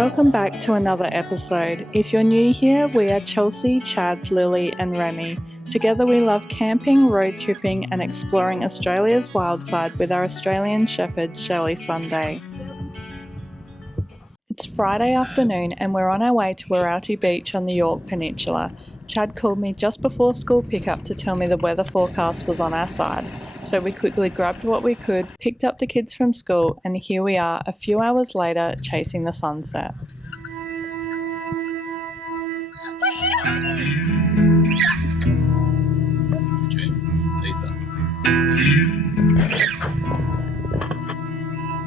Welcome back to another episode. If you're new here, we are Chelsea, Chad, Lily and Remy. Together we love camping, road tripping and exploring Australia's wild side with our Australian shepherd, Shelley Sunday. It's Friday afternoon and we're on our way to Wauraltee Beach on the Yorke Peninsula. Chad called me just before school pickup to tell me the weather forecast was on our side. So we quickly grabbed what we could, picked up the kids from school, and here we are a few hours later chasing the sunset.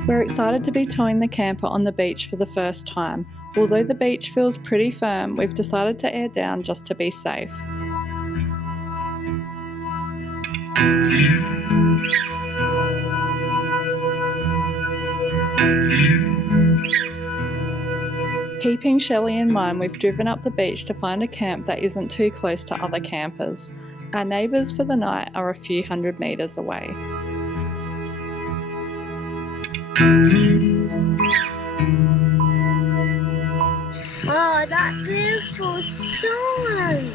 We're excited to be towing the camper on the beach for the first time. Although the beach feels pretty firm, we've decided to air down just to be safe. Keeping Shelley in mind, we've driven up the beach to find a camp that isn't too close to other campers. Our neighbours for the night are a few hundred metres away. Oh, that beautiful sun!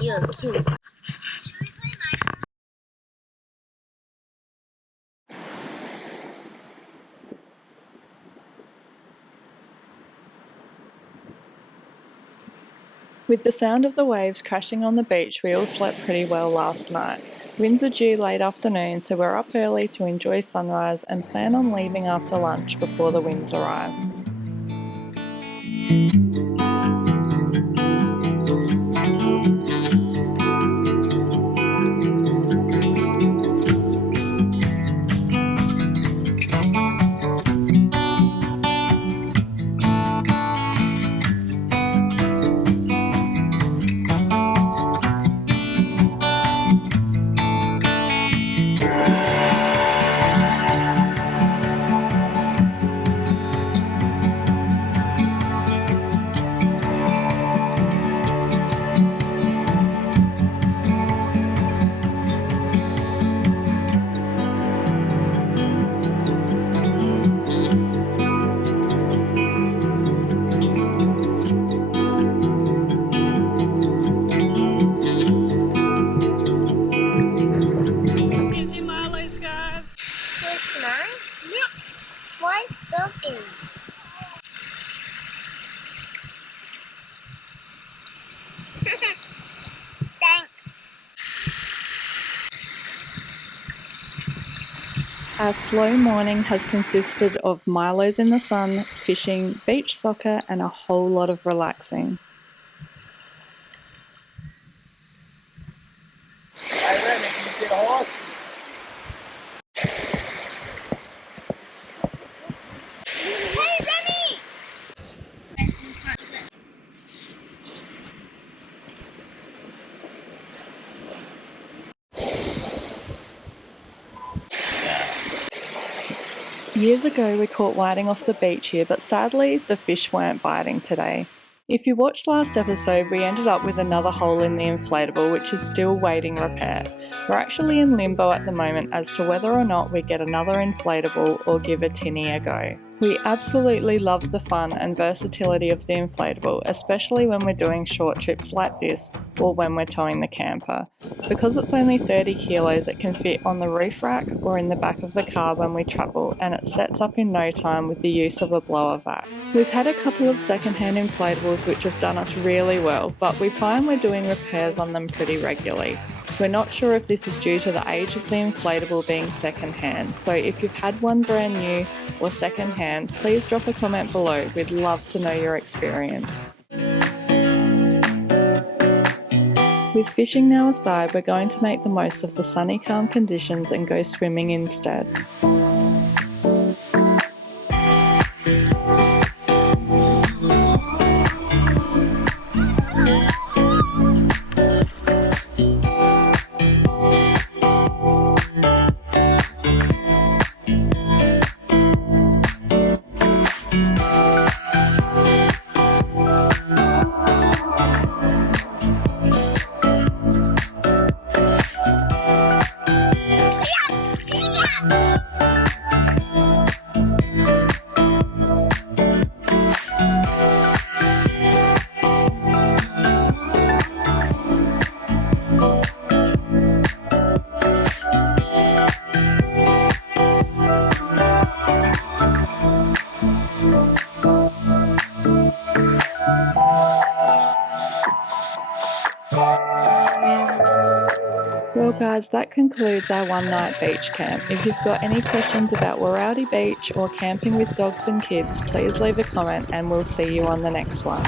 You too. With the sound of the waves crashing on the beach, we all slept pretty well last night. Winds are due late afternoon, so we're up early to enjoy sunrise and plan on leaving after lunch before the winds arrive. Why stopping? Thanks. Our slow morning has consisted of Milos in the sun, fishing, beach soccer and a whole lot of relaxing. Hey Remy, can you see the horse? Hey, Remy! Years ago we caught whiting off the beach here, but sadly the fish weren't biting today. If you watched last episode, we ended up with another hole in the inflatable which is still waiting repair. We're actually in limbo at the moment as to whether or not we get another inflatable or give a tinny a go. We absolutely love the fun and versatility of the inflatable, especially when we're doing short trips like this or when we're towing the camper. Because it's only 30 kilos, it can fit on the roof rack or in the back of the car when we travel, and it sets up in no time with the use of a blower vac. We've had a couple of second-hand inflatables which have done us really well, but we find we're doing repairs on them pretty regularly. We're not sure if this is due to the age of the inflatable being second-hand, so if you've had one brand new or second-hand, please drop a comment below. We'd love to know your experience. With fishing now aside, we're going to make the most of the sunny, calm conditions and go swimming instead. Well guys, that concludes our one night beach camp. If you've got any questions about Wauraltee Beach or camping with dogs and kids, please leave a comment and we'll see you on the next one.